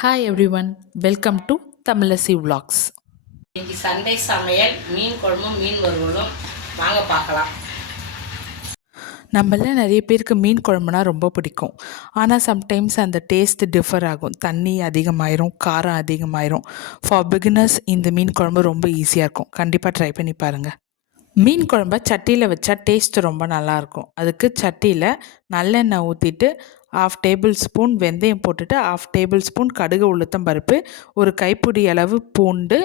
Hi every, welcome to Tamizhachi vlogs. இன்னைக்கு Sunday சமையல் மீன் குழம்பும் மீன் வறுவலும் வாங்க பார்க்கலாம். நம்மள நிறைய பேருக்கு மீன் குழம்புனா ரொம்ப பிடிக்கும். ஆனால் சம்டைம்ஸ் அந்த டேஸ்ட் டிஃபர் ஆகும். தண்ணி அதிகமாயிரும், காரம் அதிகமாயிரும். ஃபார் பிகினர்ஸ் இந்த மீன் குழம்பு ரொம்ப ஈஸியாக இருக்கும். கண்டிப்பாக ட்ரை பண்ணி பாருங்கள். மீன் குழம்ப சட்டியில் வச்சா டேஸ்ட் ரொம்ப நல்லாயிருக்கும். அதுக்கு சட்டியில் நல்லெண்ணெய் ஊற்றிட்டு 1/2 டேபிள் ஸ்பூன் வெந்தயம் போட்டுட்டு 1/2 டேபிள் ஸ்பூன் கடுகு உளுத்தம் பருப்பு, ஒரு கைப்பிடி அளவு பூண்டு,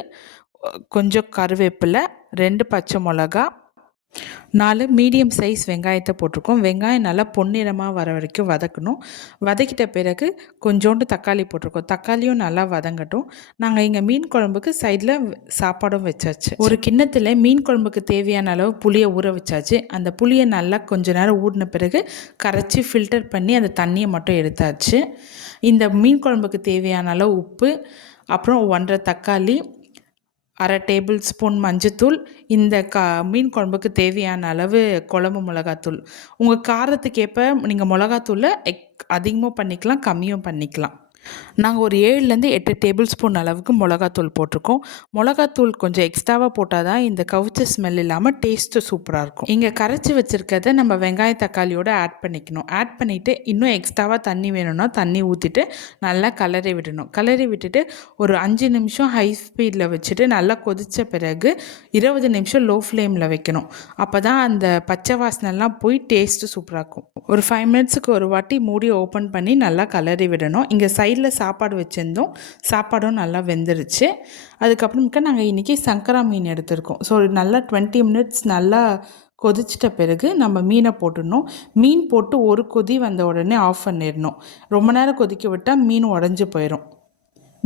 கொஞ்சம் கருவேப்பிலை, 2 பச்சை மிளகா, 4 மீடியம் சைஸ் வெங்காயத்தை போட்டிருக்கோம். வெங்காயம் நல்லா பொன்னிறமாக வர வரைக்கும் வதக்கணும். வதக்கிட்ட பிறகு கொஞ்சோண்டு தக்காளி போட்டிருக்கோம். தக்காளியும் நல்லா வதங்கட்டும். நாங்கள் இங்கே மீன் குழம்புக்கு சைடில் சாப்பாடும் வச்சாச்சு. ஒரு கிண்ணத்தில் மீன் குழம்புக்கு தேவையான அளவு புளியை ஊற வச்சாச்சு. அந்த புளியை நல்லா கொஞ்ச நேரம் ஊறின பிறகு கரைச்சி ஃபில்டர் பண்ணி அந்த தண்ணியை மட்டும் எடுத்தாச்சு. இந்த மீன் குழம்புக்கு தேவையான அளவு உப்பு, அப்புறம் 1.5 தக்காளி, 1/2 டேபிள் ஸ்பூன் மஞ்சத்தூள், இந்த மீன் குழம்புக்கு தேவையான அளவு குழம்பு மிளகாத்தூள். உங்கள் காரத்துக்கு ஏற்ப நீங்கள் மிளகாத்தூளை அதிகமாக பண்ணிக்கலாம், கம்மியும் பண்ணிக்கலாம். நாங்கள் ஒரு 7லேருந்து 8 டேபிள் ஸ்பூன் அளவுக்கு மிளகாத்தூள் போட்டிருக்கோம். மிளகாத்தூள் கொஞ்சம் எக்ஸ்ட்ராவாக போட்டால் தான் இந்த கவுச்ச ஸ்மெல் இல்லாமல் டேஸ்ட்டு சூப்பராக இருக்கும். இங்கே கரைச்சி வச்சுருக்கிறத நம்ம வெங்காய தக்காளியோடு ஆட் பண்ணிக்கணும். ஆட் பண்ணிவிட்டு இன்னும் எக்ஸ்ட்ராவாக தண்ணி வேணும்னா தண்ணி ஊற்றிட்டு நல்லா கலரி விடணும். கலரி விட்டுட்டு ஒரு 5 நிமிஷம் ஹை ஸ்பீடில் வச்சுட்டு நல்லா கொதித்த பிறகு 20 நிமிஷம் லோ ஃப்ளேமில் வைக்கணும். அப்போ தான் அந்த பச்சை வாசனைலாம் போய் டேஸ்ட்டு சூப்பராக இருக்கும். ஒரு 5 மினிட்ஸுக்கு ஒரு வாட்டி மூடி ஓப்பன் பண்ணி நல்லா கலரி விடணும். இங்கே சைடில் சாப்பாடு வச்சுருந்தோம். சாப்பாடும் நல்லா வெந்துருச்சு. அதுக்கப்புறமேட்டு நாங்கள் இன்றைக்கி சங்கரா மீன் எடுத்திருக்கோம். ஸோ நல்லா 20 மினிட்ஸ் நல்லா கொதிச்சிட்ட பிறகு நம்ம மீனை போட்டுடணும். மீன் போட்டு ஒரு கொதி வந்த உடனே ஆஃப் பண்ணிடணும். ரொம்ப நேரம் கொதிக்க விட்டால் மீன் உடஞ்சி போயிடும்.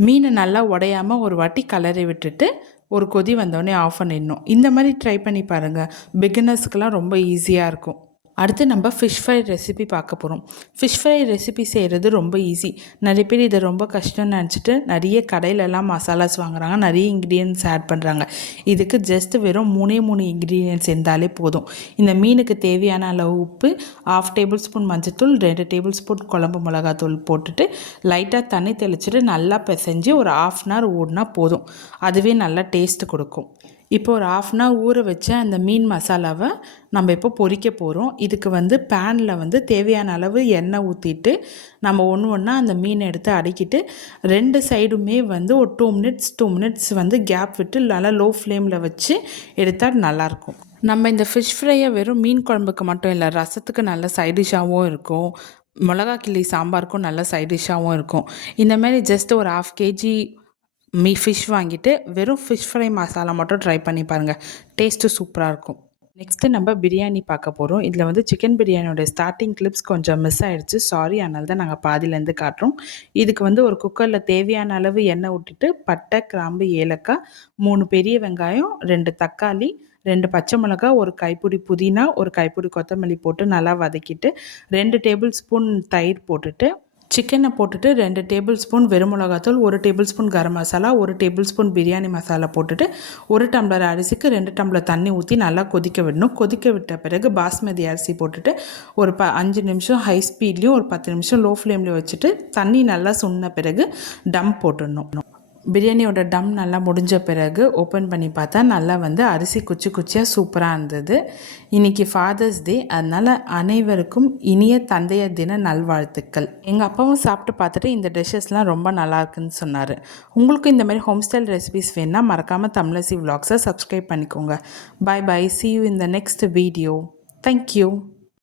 மீனை நல்லா உடையாமல் ஒரு வாட்டி கலரி விட்டுட்டு ஒரு கொதி வந்தோடனே ஆஃப் பண்ணிடணும். இந்த மாதிரி ட்ரை பண்ணி பாருங்கள். பிகினர்ஸ்க்கெலாம் ரொம்ப ஈஸியாக இருக்கும். அடுத்து நம்ம ஃபிஷ் ஃப்ரை ரெசிபி பார்க்க போகிறோம். ஃபிஷ் ஃப்ரை ரெசிபி செய்கிறது ரொம்ப ஈஸி. நிறைய பேர் இதை ரொம்ப கஷ்டம்னு நினச்சிட்டு நிறைய கடையிலலாம் மசாலாஸ் வாங்குறாங்க, நிறைய இன்க்ரீடியன்ட்ஸ் ஆட் பண்ணுறாங்க. இதுக்கு ஜஸ்ட் வெறும் 3 இன்க்ரீடியன்ட்ஸ் இருந்தாலே போதும். இந்த மீனுக்கு தேவையான அளவு உப்பு, 1/2 டேபிள் ஸ்பூன் மஞ்சத்தூள், 2 டேபிள் ஸ்பூன் குழம்பு மிளகாத்தூள் போட்டுட்டு லைட்டாக தண்ணி தெளிச்சுட்டு நல்லா பிசைஞ்சு ஒரு 1/2 அன் ஹவர் ஊறினா போதும். அதுவே நல்லா டேஸ்ட்டு கொடுக்கும். இப்போ ஒரு 1/2 அன் ஹவர் ஊற வச்ச அந்த மீன் மசாலாவை நம்ம இப்போ பொரிக்க போகிறோம். இதுக்கு பேனில் தேவையான அளவு எண்ணெய் ஊற்றிட்டு நம்ம ஒன்று ஒன்றா அந்த மீனை எடுத்து அடக்கிட்டு 2 சைடுமே ஒரு 2 மினிட்ஸ் கேப் விட்டு நல்லா லோ ஃப்ளேமில் வச்சு எடுத்தால் நல்லாயிருக்கும். நம்ம இந்த ஃபிஷ் ஃப்ரையை வெறும் மீன் குழம்புக்கு மட்டும் இல்லை, ரசத்துக்கு நல்ல சைடிஷ்ஷாகவும் இருக்கும், மிளகா கிள்ளி சாம்பாருக்கும் நல்ல சைடிஷ்ஷாகவும் இருக்கும். இந்தமாரி ஜஸ்ட் ஒரு 1/2 kg ஃபிஷ் வாங்கிட்டு வெறும் ஃபிஷ் ஃப்ரை மசாலா மட்டும் ட்ரை பண்ணி பாருங்கள். டேஸ்ட்டு சூப்பராக இருக்கும். நெக்ஸ்ட்டு நம்ம பிரியாணி பார்க்க போகிறோம். இதில் சிக்கன் பிரியாணியோட ஸ்டார்டிங் கிளிப்ஸ் கொஞ்சம் மிஸ் ஆகிடுச்சு, சாரி. அதனால தான் நாங்கள் பாதியிலேருந்து காட்டுறோம். இதுக்கு ஒரு குக்கரில் தேவையான அளவு எண்ணெய் விட்டுட்டு பட்டை, கிராம்பு, ஏலக்காய், 3 பெரிய வெங்காயம், 2 தக்காளி, 2 பச்சை மிளகா, ஒரு கைப்பிடி புதினா, ஒரு கைப்பிடி கொத்தமல்லி போட்டு நல்லா வதக்கிட்டு 2 டேபிள் ஸ்பூன் தயிர் போட்டுட்டு சிக்கனை போட்டுட்டு 2 டேபிள் ஸ்பூன் வெறும் மிளகாத்தூள், 1 table spoon garam masala, 1 table spoon biryani masala போட்டுட்டு 1 டம்ளர் அரிசிக்கு 2 டம்ளர் தண்ணி ஊற்றி நல்லா கொதிக்க விடணும். கொதிக்க விட்ட பிறகு பாஸ்மதி அரிசி போட்டுட்டு ஒரு 5 நிமிஷம் ஹை ஸ்பீட்லேயும் ஒரு 10 நிமிஷம் லோ ஃப்ளேம்லேயும் வச்சுட்டு தண்ணி நல்லா சுண்ட பிறகு டம் போட்டுடணும். பிரியாணியோட டம் நல்லா முடிஞ்ச பிறகு ஓப்பன் பண்ணி பார்த்தா நல்லா அரிசி குச்சியாக சூப்பராக இருந்தது. இன்றைக்கி ஃபாதர்ஸ் டே, அதனால் அனைவருக்கும் இனிய தந்தையர் தின நல்வாழ்த்துக்கள். எங்கள் அப்பாவும் சாப்பிட்டு பார்த்துட்டு இந்த டிஷ்ஷஸ்லாம் ரொம்ப நல்லா இருக்குன்னு சொன்னார். உங்களுக்கும் இந்த மாதிரி ஹோம் ஸ்டைல் ரெசிபிஸ் வேணுன்னா மறக்காமல் தமிழசி விலாக்ஸை சப்ஸ்கிரைப் பண்ணிக்கோங்க. Bye bye, see you in the next video. Thank you.